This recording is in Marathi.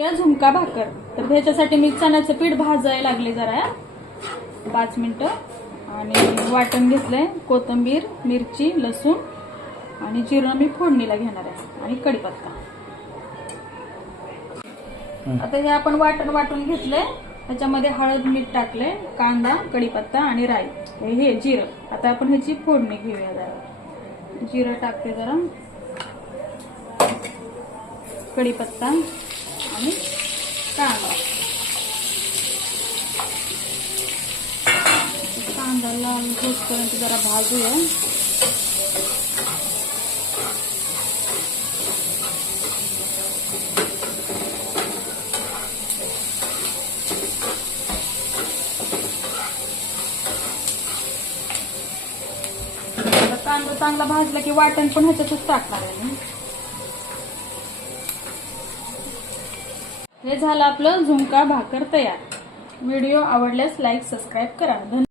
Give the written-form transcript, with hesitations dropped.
या झुणका भाकर. तर ह्याच्यासाठी मी चण्याचं पीठ भाजायला लागले जरा 5 मिनिटं. आणि वाटण घेतलंय कोथिंबीर, मिरची, लसूण आणि जिरं मी फोडणीला घेणार आहे आणि कढीपत्ता. आता हे आपण वाटण वाटून घेतलंय. त्याच्यामध्ये हळद, मीठ टाकलंय, कांदा, कढीपत्ता आणि राई, हे जिरं. आता आपण ह्याची फोडणी घेऊया. जरा जिरं टाकते, जरा कढीपत्ता आणि कांदा. कांदा लाल होईपर्यंत जरा भाजूया. कांदा चांगला भाजला की वाटण पण ह्याच्यातच टाकणार आहे मी. हे झालं आपलं झुणका भाकर तयार. व्हिडिओ आवडल्यास लाईक, सबस्क्राईब करा.